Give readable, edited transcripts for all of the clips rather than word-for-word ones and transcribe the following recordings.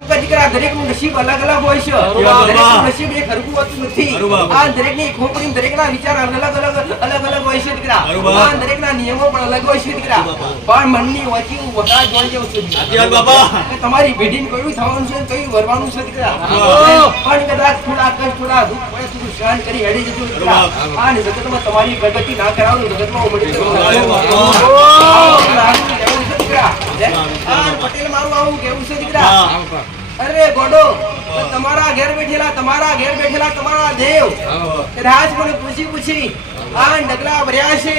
દીકરા દરેકનું નસીબ અલગ અલગ હોય છે. દરેકનું નસીબ એક હરખું હોતું નથી. આ દરેકની ખોપડી દરેકના વિચાર અલગ અલગ હોય છે દીકરા. આ દરેકના નિયમો પણ અલગ હોય છે દીકરા. પણ મનની વચી વટાળ જોઈ જવું છે તમારી પેઢીને કયું થવાનું છે કયું વરવાનું છે દીકરા. પણ કદાચ થોડા કષ્ટ થોડા દુઃખ પડે થોડું સહન કરી હેડી જજો દીકરા. આ જગતમાં તમારી પ્રગતિ ના કરાવું જગતમાં મળી પટેલ મારું આવું કેવું છે દીકરા. અરે ગોડો તમારા ઘેર બેઠેલા તમારા દેવ કદાચ મને પૂછી આન ડગલા ભર્યા છે.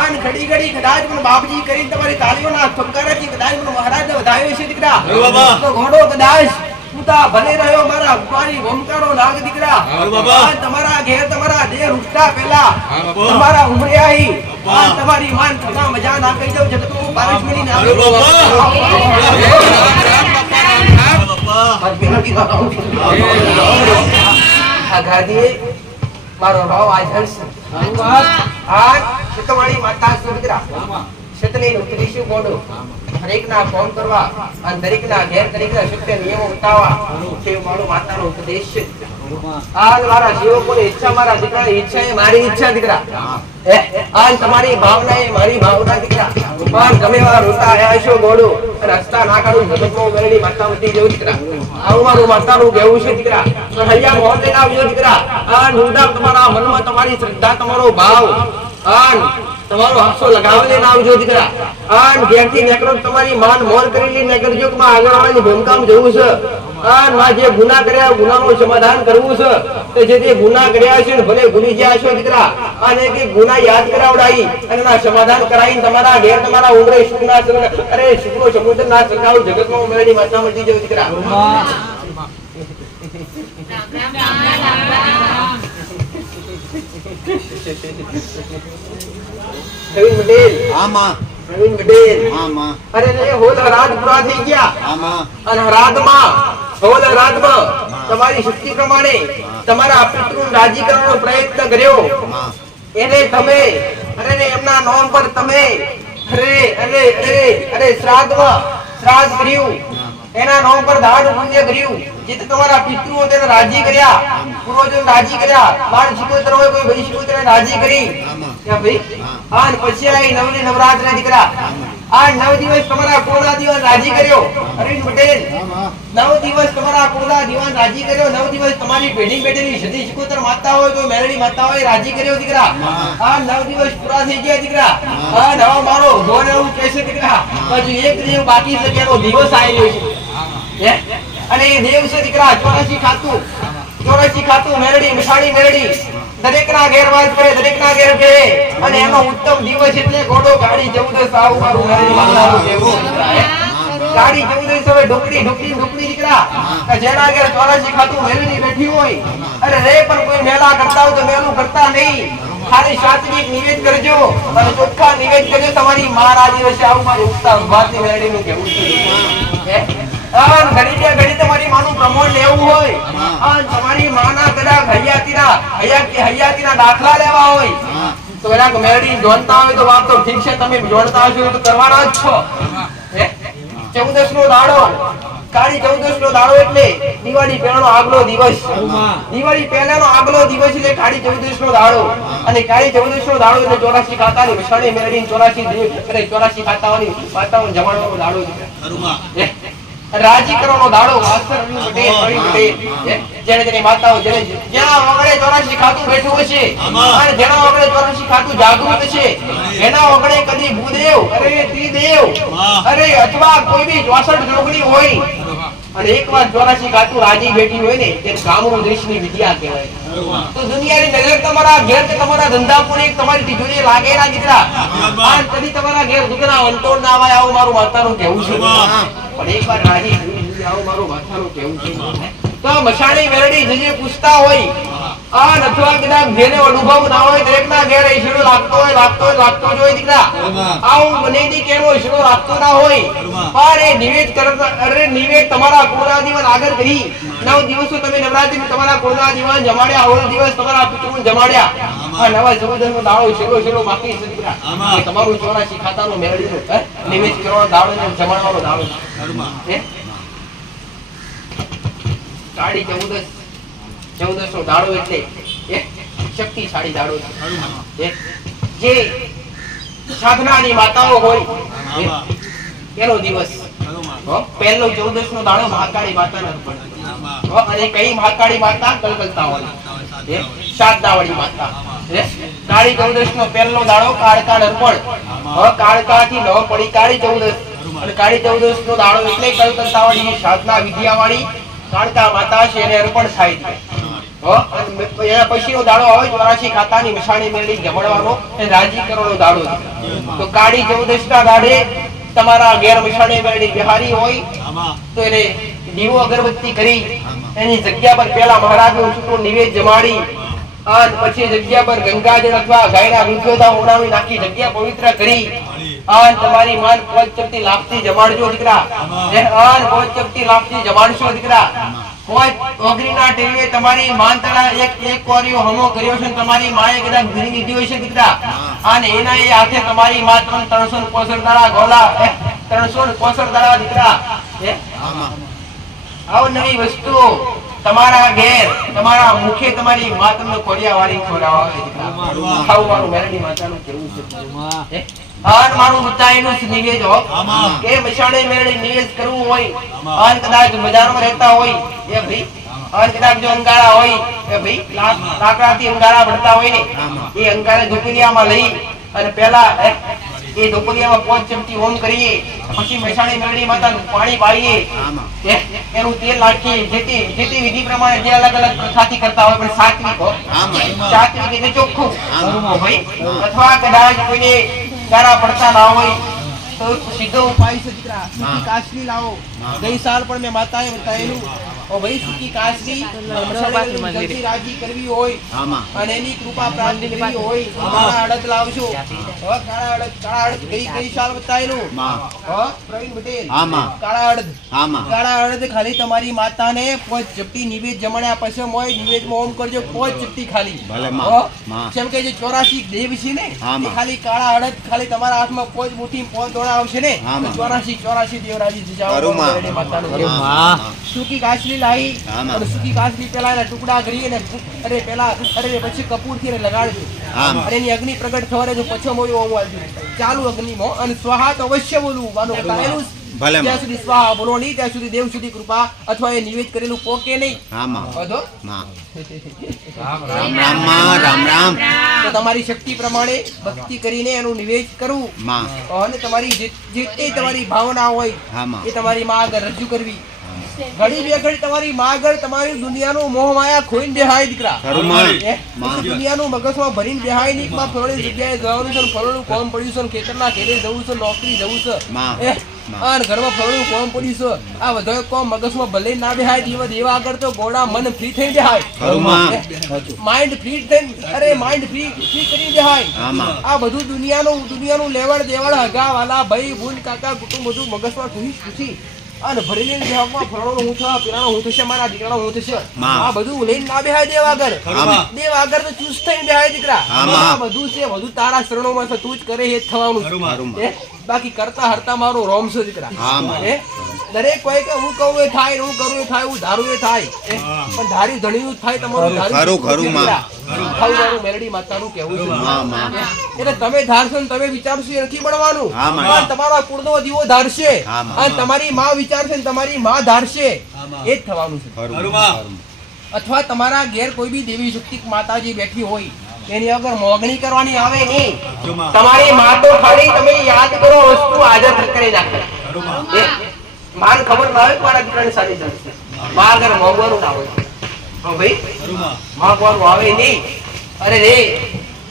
આન ઘડી કદાચ મને બાપજી કરીને તમારી તાળીઓના ઠપકારાથી કદાચ મને મહારાજને વધાવ્યો છે દીકરા. તો ગોડો કદાચ તું ભલે રહ્યો મારી ઓમકારો નાગ દીકરા. તમારા ઘેર તમારા દેહ ઉઠતા પહેલા તમારા ઉમરિયાઈ તમારી માન ખગા મજા ના કહી દઉં જગતનું પારસમણી ના મારો ભાવ આજ હર્ષ આજ શતવાળી માતા સુમિત્રા શતની ઉતરીશું બોડો હરેક ના ફોન કરવા અને દરેક ના ઘેર તરીકે સત્ય નિયમો ઉતાવવા છે મારો માતાનો ઉપદેશ છે. આજ મારા સેવકોની ઈચ્છા મારા દીકરાની ઈચ્છા એ મારી ઈચ્છા દીકરા. આજ તમારી ભાવના એ મારી ભાવના દીકરા. પણ ગમે વાર રોતા આવ્યા છો બોડો રસ્તા ના કાઢું જગતમાં મેળવી માતા વધી જવું દીકરા. આવું મારું માતાનું કહેવું છે દીકરા. તો હૈયા મોહન લઈને આવજો દીકરા. આ નુડા તમારા મનમાં તમારી શ્રદ્ધા તમારો ભાવ આન તમારો હાથો લગાવીને આવજો દીકરા. આન ઘેરથી નીકળો તમારી માન મોર કરી નીકળજો કે માં આગળ આવવાની ભૂમિકામાં જવું છે. આન માં જે ગુનાહ કર્યા ગુનાહનું સમાધાન કરવું છે. તો જે ગુનાહ કર્યા છે ને ભલે ભૂલી ગયા છો દીકરા અને કે ગુનાહ યાદ કરાવડાઈ અને ના સમાધાન કરાવીને તમારા ઘેર તમારા ઉમરે સુખના અરે સુખનો સમુદ્ર ના સંગાવ જગતમાં ઉમરેની માતા મળી જવું દીકરા. પ્રવીણ પટેલ પ્રવીણ પટેલ અરે રે હોલ હરાદ પૂરા થઈ ગયા અને હરાદમાં તમારી શક્તિ પ્રમાણે તમારા પિતૃને રાજી કરવાનો પ્રયત્ન કર્યો એને તમે અરે એમના નામ પર તમે અરે શ્રાદ્ધ કર્યું એના નામ પર દાન પુણ્ય કર્યું જે તમારા પિતૃઓ તેને રાજી કર્યા પૂર્વજો રાજી કર્યા બાળ શિકોતર હોય કોઈ ભાઈ શિકોતર રાજી કરી ત્યાં ભાઈ આ પછી આવી નવની નવરાત્ર દીકરા આ 9 દિવસ તમારા કોના દીવાન રાજી કર્યો. અરવિંદ પટેલ 9 દિવસ તમારા કોના દીવાન રાજી કર્યો. 9 દિવસ તમારી પેઢી પેઢીની સદી શિકોતર માતા હોય કોઈ મેરડી માતા હોય રાજી કર્યો દીકરા. આ 9 દિવસ પૂરા થઈ ગયા દીકરા. આ નવા મારો ધોન એવું કહેશે દીકરા હજુ એક દેવ બાકી છે કેનો દિવસ આવી રહ્યો છે અને એ દેવ છે દીકરા 84 ખાતું મેરડી મિસાણી મેરડી દરેકના ઘેર વાત કરે દરેકના ઘેર કહે અને એનો ઉત્તમ દિવસ એટલે ઘોડો ગાડી 14 આવું મારું મેરડી માતાનું કહેવું ગાડી 14 હવે ઢોકળી દીકરા જેના ઘેર 84 ખાતું મેરડી બેઠી હોય અરે રે પણ કોઈ મેલા કરતા હોય તો મેલું કરતા નહીં ખાલી સાત્વિક નિવેદ કરજો અને ચોખ્ખા નિવેદ કરજો તમારી મહારાજી હશે આવું મારું ઉત્તમ વાતની મેરડીનું કહેવું છે. ઘડી તમારી માનું પ્રમાણ લેવું હોય અને તમારી માના કદાચ હયાતીના દાખલા લેવા હોય તો કદાચ મેરડી જોણતા હોય તો વાત તો ઠીક છે તમે જોણતા હશો તો કરવાના જ છો. 14 નો દાડો કાળી 14 નો દાડો એટલે દિવાળી પહેલાનો આગલો દિવસ એટલે કાળી 14 નો દાડો અને કાળી 14 નો દાડો એટલે 84 ખાતાની વિશાળી મેરડી 84 ખાતાઓની માતાઓ જમાડવાનો દાડો છે. રાજી કરવાનો દાડો માસ્ટર પ્રવીણ પટેલ જેને માતાઓ જેને જ્યાં વગડે 84 ખાતું બેઠું હશે અને જેના વગડે 84 ખાતું જાગૃત છે એના વગડે કદી ભૂદેવ ત્રિદેવ અથવા કોઈ બી 64 જોગણી હોય અને એકવાર 84 ખાતું રાજી બેઠી હોય ને તે ગામનું દેશની વિદ્યા કહેવાય. તો દુનિયાની નજર તમારા ઘેર કે તમારા ધંધાપુરી તમારી તિજોરી લાગે ના દીકરા આ કદી તમારા ઘેર દીકરા અંતોડ ના આવે આવું મારું માતાનું કહેવું છે. પણ એકવાર રાજી થઈ આવું મારું માથાનું કહેવું છે. તો મશાણી મેરડી જે પૂછતા હોય આ નથવા કદાચ જેને અનુભવ ના હોય દરેકના ઘેર ઈશડો લાગતો હોય જ હોય દીકરા. આવું બનેની કેરો ઈશડો લાગતો ના હોય પણ એ નિવેદ કરતા અરે નિવેદ તમારા કોના દીવાન આગળ કરી 9 દિવસો તમે નવરાત્રી તમારા કોના દીવાન જમાડ્યા આવડો દિવસ તમારા પિતૃને જમાડ્યા આ નવા 14 નો દાડો શેરો બાકી છે દીકરા. એ તમારું 84 ખાતાનો મેરડીનો નિવેદ કરવાનો દાડો ને જમાડવાનો દાડો છે. કાળી ચૌદસ નો દાડો એટલે એક શક્તિશાળી દાડો છે. જે સાધનાની માતાઓ હોય એનો દિવસ પહેલો 14 નો દાડો મહાકાળી માતાનો અર્પણ. અને કઈ મહાકાળી માતા? કલકત્તા વાળી શારદાવાળી માતા. કાળી 14 નો પહેલો દાડો કાળકા અર્પણ. કાળકા થી નવ પડી કાળી 14 અને કાળી 14 નો દાડો એટલે કલકત્તા વાળી સાધના વિદ્યા વાળી કાળકા માતા છે એને અર્પણ થાય છે. એના પછીનો દાડો આવે 84 ખાતાની મસાણી મેળવી જમણવાનો અને રાજી કરવાનો દાડો છે. તો કાળી 14 ના દાડે તમારા ઘેર મસાણી મેળવી બિહારી હોય તો એને દીવો અગરબત્તી કરી એની જગ્યા પર પેલા મહારાજનું છૂટું નિવેદ જમાડી અને પછી જગ્યા પર ગંગાજળ અથવા ગાયના રૂપિયોદા ઉડાવી નાખી જગ્યા પવિત્ર કરી અને તમારી માન પોચ ચપટી લાપસી જમાડજો દીકરા. અને પોચ ચપટી લાપસી જમાડશો દીકરા. કોઈ ઓગરીના ટેવે તમારી માન તળા એક કોરિયો હમો કર્યો છે તમારી માએ કદાચ ભરી લીધી હોય છે દીકરા. અને એના એ હાથે તમારી માત 365 દાડા ગોલા 365 દાડા દીકરા. આવો નવી વસ્તુઓ તમારા ઘેર તમારા મુખે તમારી મા તમને કોરિયા વાળી ખવડાવે દીકરા. ખાવ મારું મેરડી માતાનું કેવું છે. આન મારું બતાયેલું નિવેદ હો કે મશાણે મેળે નિવેદ કરવું હોય આન કદાચ બજારમાં રહેતા હોય એ ભાઈ આન કદાચ જો અંગારા હોય એ ભાઈ લાકડાથી અંગારા ભરતા હોય ને એ અંગારા ઝોપડિયામાં લઈ અને પહેલા એ ઝોપડિયામાં 5 ચમચી હોમ કરીએ પછી મશાણે મેળડી માતાનું પાણી પાડીએ એનું તેલ નાખીએ જેથી વિધિ પ્રમાણે જે અલગ અલગ પ્રથાથી કરતા હોય પણ સાત્વિક એટલે ચોખ્ખું ભાઈ. અથવા કદાચ કોઈને ગારા પડતા ના હોય તો સીધો ઉપાય છે દીકરા. સૂકી કાચલી લાવો. ગઈ સાલ પણ મેં માતાએ બતાવેલું ઓ ભાઈ સૂકી કાચલી જલ્દી રાજી કરવી હોય અને એની કૃપા પ્રાપ્ત કરવી હોય કાળા અડદ લાવજો. કાળા અડદ ગઈ સાલ બતાવેલું પ્રવીણ પટેલ. કાળા અડદ ખાલી તમારી માતાને 5 ચપટી નિવેદ જમણ્યા પછી મોય નિવેદમાં ઓમ કરજો 5 ચપટી ખાલી. જેમ કે જે 84 દેવ છે ને એ ખાલી કાળા અડદ ખાલી તમારા હાથમાં 5 મુઠ્ઠી 5 દોણા આવશે ને 84 દેવ રાજી થઈ જાવ. સૂકી કાચલી લાવી અને સૂકી કાચલી પેલા એના ટુકડા કરી અને પછી કપૂર થી લગાડજો અને એની અગ્નિ પ્રગટ થવાને જો પછી મોયો ઓમ આવજો ચાલુ અગ્નિમાં અને સ્વાહા તો અવશ્ય બોલવું વાનું કરેલું જ્યાં સુધી સ્વાહા બોલો નહીં ત્યાં સુધી દેવ સુધી કૃપા અથવા એ નિવેદ કરેલું પોકે નહીં. તો તમારી શક્તિ પ્રમાણે ભક્તિ કરીને એનું નિવેદ કરવું અને તમારી જે તમારી ભાવના હોય એ તમારી માં આગળ રજૂ કરવી. ઘડી બે ઘડી તમારી માં આગળ તમારી દુનિયાનું મોહ માયા ખોઈને બેહાય દીકરા. દુનિયાનું મગજમાં ભરીને બેહાય નહીં ફલાણી જગ્યાએ જવાનું છે ફલાણું કોમ પડ્યું છે ખેતરના ઘેરે જવું છે નોકરી જવું છે અને ઘરમાં ફલાણું કોમ પડ્યું છે આ બધા કોમ મગજમાં ભલે ના બેહાય દેવા આગળ તો ગોળા મન ફ્રી થઈ બેહાય. માઇન્ડ ફ્રી થઈને માઇન્ડ ફ્રી કરી બેહાય. આ બધું દુનિયાનું લેવડ દેવડ હગા વાલા ભાઈ બુન કાકા કુટુંબ બધું મગજમાં ખુશી અને ભરેલી દેહમાં ફલાણો હું થા પેલાનો હું થશે મારા દીકરાનો હું થશે આ બધું લઈને ના બેહાય દેવ આગળ તો ચૂસ થઈને બેહાય દીકરા. આ બધું છે બધું તારા શરણોમાં છે તું જ કરે એ થવાનું છે. બાકી કરતા હરતા મારો રોમ છે દીકરા. દરેક કોઈ કે હું કહું એ થાય હું કરું એ થાય હું ધારું એ થાય પણ ધારી ધણીયું થાય તમારું ધારું મેલડી માતાનું કહેવું છે. એટલે તમે ધારશો ને તમે વિચારશો એ નથી બનવાનું. તમારા કુળનો દીવો ધારશે અને તમારી માં વિચારશે ને તમારી માં ધારશે એ જ થવાનું છે. અથવા તમારા ઘેર કોઈ બી દેવી શક્તિ માતાજી બેઠી હોય એની આગળ મોગણી કરવાની આવે નહીં. તમારી માં તો ખાલી તમે યાદ કરો વસ્તુ હાજર કરી નાખે. માન ખબર ના હોય મારા દીકરાની સાથે ચાલશે માં આગળ મોગવાનું ના હોય ભાઈ મોગવાનું આવે નહીં. અરે રે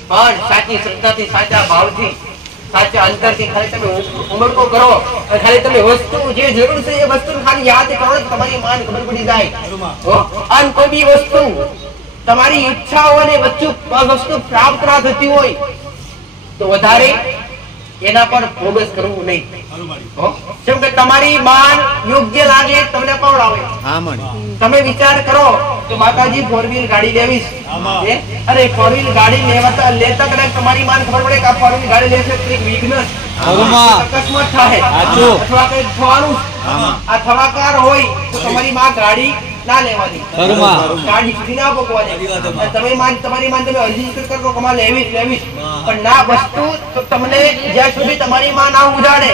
પણ સાચી શ્રદ્ધાથી સાચા ભાવથી સાચા અંતરથી ખાલી તમે ઉમળકો કરો અને ખાલી તમે વસ્તુ જે જરૂર છે એ વસ્તુ ખાલી યાદ કરો તમારી માન ખબર પડી જાય. અને કોઈ બી વસ્તુ તમારી ઈચ્છાઓને વસ્તુ પ્રાપ્ત ના થતી હોય તો વધારે એના પર ફોકસ કરવું નહીં. જેમ કે તમારી માન યોગ્ય લાગે તમને પવડાવે. તમે વિચાર કરો કે માતાજી 4 વ્હીલ ગાડી લેવીશ અરે 4 વ્હીલ ગાડી લેતા કદાચ તમારી માન ખબર પડે કે આ 4 વ્હીલ ગાડી લેશે તો એક વિઘ્ન અકસ્માત થાય અથવા કઈ થવાનું આ થવાકાર હોય તો તમારી માં ગાડી ના લેવાની, ગાડી સુધી ના પોકવાની. તમે તમારી માં તમે અરજી કરો કે અમારે લેવી પણ ના વસ્તુ તમને જ્યાં સુધી તમારી માં ના ઉજાડે,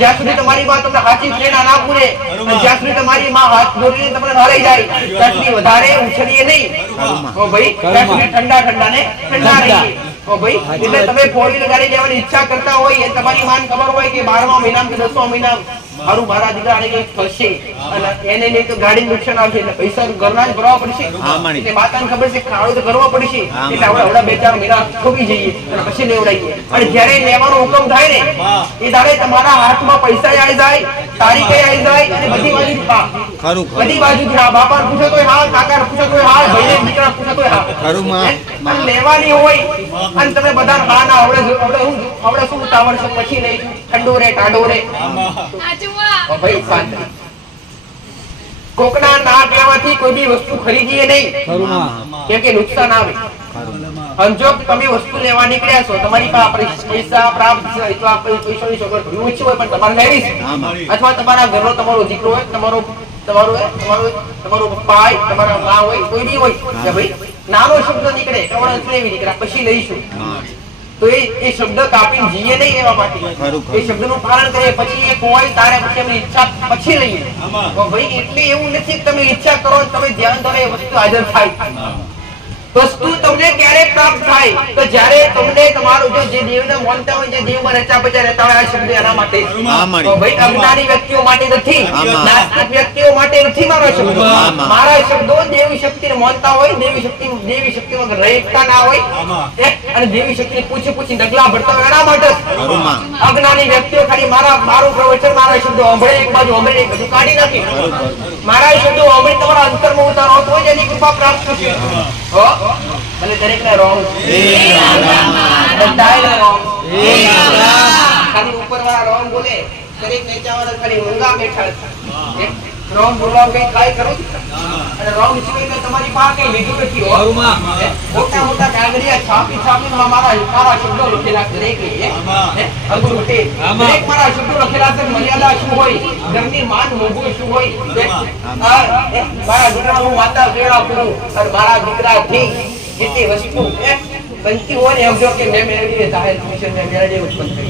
જ્યાં સુધી તમારી માં તમને હાથી પ્રેરણા ના પૂરે, જ્યાં સુધી તમારી માં હાથ દોરીને તમને ન લઈ જાય ત્યાં સુધી વધારે ઉછળીએ નહીં. ભાઈ ત્યાં સુધી ઠંડા ને ઠંડા રહીએ. ભાઈ એટલે તમે 4-wheeler ગાડી લેવાની ઈચ્છા કરતા હોય એ તમારી માન ખબર હોય કે 12મા મહિનામાં કે 10મા મહિનામાં મારું મારા દીકરાને કંઈક થશે અને એને નહીં તો ગાડીને નુકસાન આવશે એટલે પૈસા ઘરના જ ભરવા પડશે. એટલે માતાને ખબર છે ખાડો તો કરવો પડશે એટલે આપણે હવડા 2-4 મહિના થોભી જઈએ અને પછી લેવડાવીએ. અને જ્યારે લેવાનો હુકમ થાય ને એ દાડે તમારા હાથમાં પૈસા આવી જાય, તારીખે આવી જાય અને બધી બાજુથી હા, બાપાને પૂછો તોય હા, કાકાને પૂછો તોય હા, ભાઈને દીકરાને પૂછો તોય હા. અને લેવાની હોય અને તમે બધા હા ના આવડે શું ઉતાવળ છે પછી લઈશું, ઠંડો રે ટાઢો રે. ભાઈ શાંત. કોકના ના કહેવાથી કોઈ બી વસ્તુ ખરીદીએ નહીં કેમ કે નુકસાન આવે. અને જો તમે વસ્તુ લેવા નીકળ્યા છો, તમારી પાસે પૈસા પ્રાપ્ત છે અથવા પૈસાની સગવડ ઓછી હોય પણ તમારે લેવી છે, અથવા તમારા ઘરનો તમારો દીકરો હોય, તમારો પપ્પા હોય, તમારા મા હોય, કોઈ બી હોય કે ભાઈ નાનો શબ્દ નીકળે તમારે લેવી દીકરા પછી લઈશું તો એ શબ્દ કાપીને જીએ નહીં એવા માટે એ શબ્દનું પાલન કરીએ. પછી એ કોઈ તારે પછી એમની ઈચ્છા પછી લઈએ. ભાઈ એટલે એવું નથી કે તમે ઈચ્છા કરો તમે ધ્યાન ધરો એ વસ્તુ હાજર થાય. વસ્તુ તમને ક્યારે પ્રાપ્ત થાય તો જ્યારે તમને તમારું જે દેવને માનતા હોય, જે દેવમાં રચા બચા રહેતા હોય, આ શબ્દ એના માટે. ભાઈ અજ્ઞાની વ્યક્તિઓ માટે નથી, નાસ્તિક વ્યક્તિઓ માટે નથી મારો શબ્દ. મારા શબ્દો દેવી શક્તિને માનતા હોય, દેવી શક્તિમાં રહેતા ના હોય અને દેવી શક્તિને પૂછી ડગલા ભરતા હોય એના માટે. અજ્ઞાની વ્યક્તિઓ ખાલી મારું પ્રવચન, મારા શબ્દો સાંભળે એક બાજુ કાઢી નાખી. મારા શબ્દો સાંભળી તમારા અંતરમાં ઉતારો તો જ એની કૃપા પ્રાપ્ત થશે. ભલે દરેકને રોંગ બધાયને રોંગ ખાલી ઉપરવાળા રોંગ બોલે, દરેક નીચાવાળા ખાલી ઊંઘા બેઠા રોંગ બોલવા કઈ ટ્રાય કરો અને રોંગ સિવાય તમારી પાસે કઈ લીધું નથી. મોટા કાગળિયા છાપી મારા શબ્દો લખેલા દરેક મારા શબ્દો લખેલા છે. મર્યાદા શું હોય, ઘરની માન મોભું શું હોય, મારા દીકરા હું માતા પ્રેરણા કરું અને મારા દીકરાથી જેટલી વસ્તુ બનતી હોય ને એમ જો કે મેં મેળવી જાહેર મિશન મેં મેળવી ઉત્પન્ન કરી.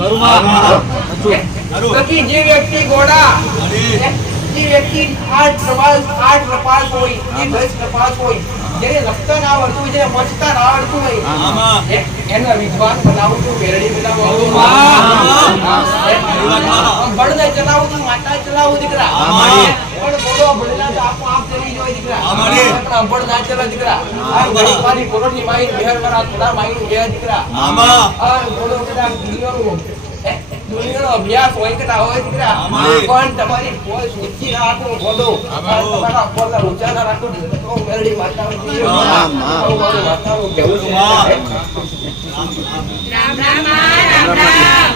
બાકી જે વ્યક્તિ ગોડા જે વ્યક્તિ 8 પ્રપાસ હોય, 10 પ્રપાસ હોય, જેને લખતા ના આવડતું હોય, જેને વાંચતા ના આવડતું હોય એને વિદ્વાન બનાવું છું, મેળવી બનાવું, બળને ચલાવું છું, માતા ચલાવું દીકરા. પણ બોલો ભણેલા તો આપ ચલી જોય દીકરા. બળ ના ચલા દીકરા. મારી કોરોની માઈ બહેર મારા થોડા માઈ બે દીકરા. બોલો બધા દુનિયાનો અભ્યાસ હોય કે ના હોય દીકરા, પણ તમારી કોઈ ઊંચી ના રાખો, બોલો તમારા પોતા ઊંચા ના રાખો. તો મેરડી માતાનું કેવું છે? રામ રામ રામ રામ.